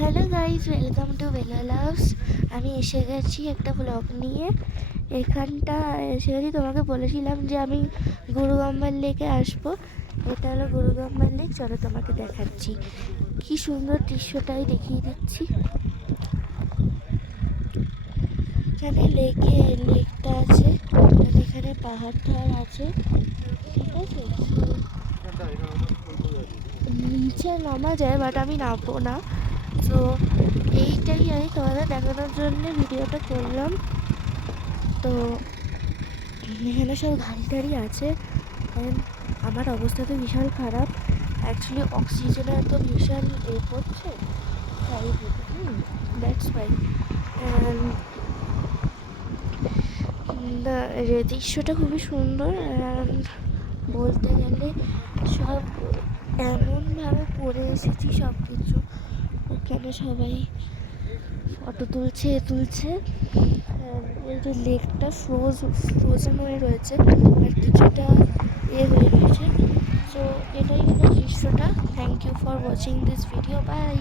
Hello guys, welcome to Bela loves. আমি এসে গেছি একটা ব্লগ নিয়ে। এখানটা এসে গেছি, তোমাকে বলেছিলাম যে আমি গুরুগম্বার লেকে আসবো। এটা হলো গুরুগম্বার লেক, চলো তোমাকে দেখাচ্ছি। কি সুন্দর দৃশ্যটাই দেখিয়ে দিচ্ছি। এখানে লেকটা আছে, এখানে পাহাড় টাহাড় আছে, ঠিক আছে। নিচে নামা যায়, বাট আমি নামবো না। তো এইটাই আমি তোমাদের দেখানোর জন্য ভিডিওটা করলাম। তো এখানে সব গাড়ি টাড়ি আছে। আমার অবস্থা তো বিশাল খারাপ অ্যাকচুয়ালি, অক্সিজেনের তো ভীষণ পড়ছে, তাই দ্যাটস ওয়াই। দৃশ্যটা খুবই সুন্দর। অ্যান্ড বলতে গেলে সব এমনভাবে পড়ে এসেছি সব কিছু, ওখানে সবাই ফটো তুলছে। এই যে লেকটা ফ্রোজেন হয়ে রয়েছে, আর কিছুটা হয়ে রয়েছে। তো এটাই হলো দৃশ্যটা। Thank you for watching this video, by.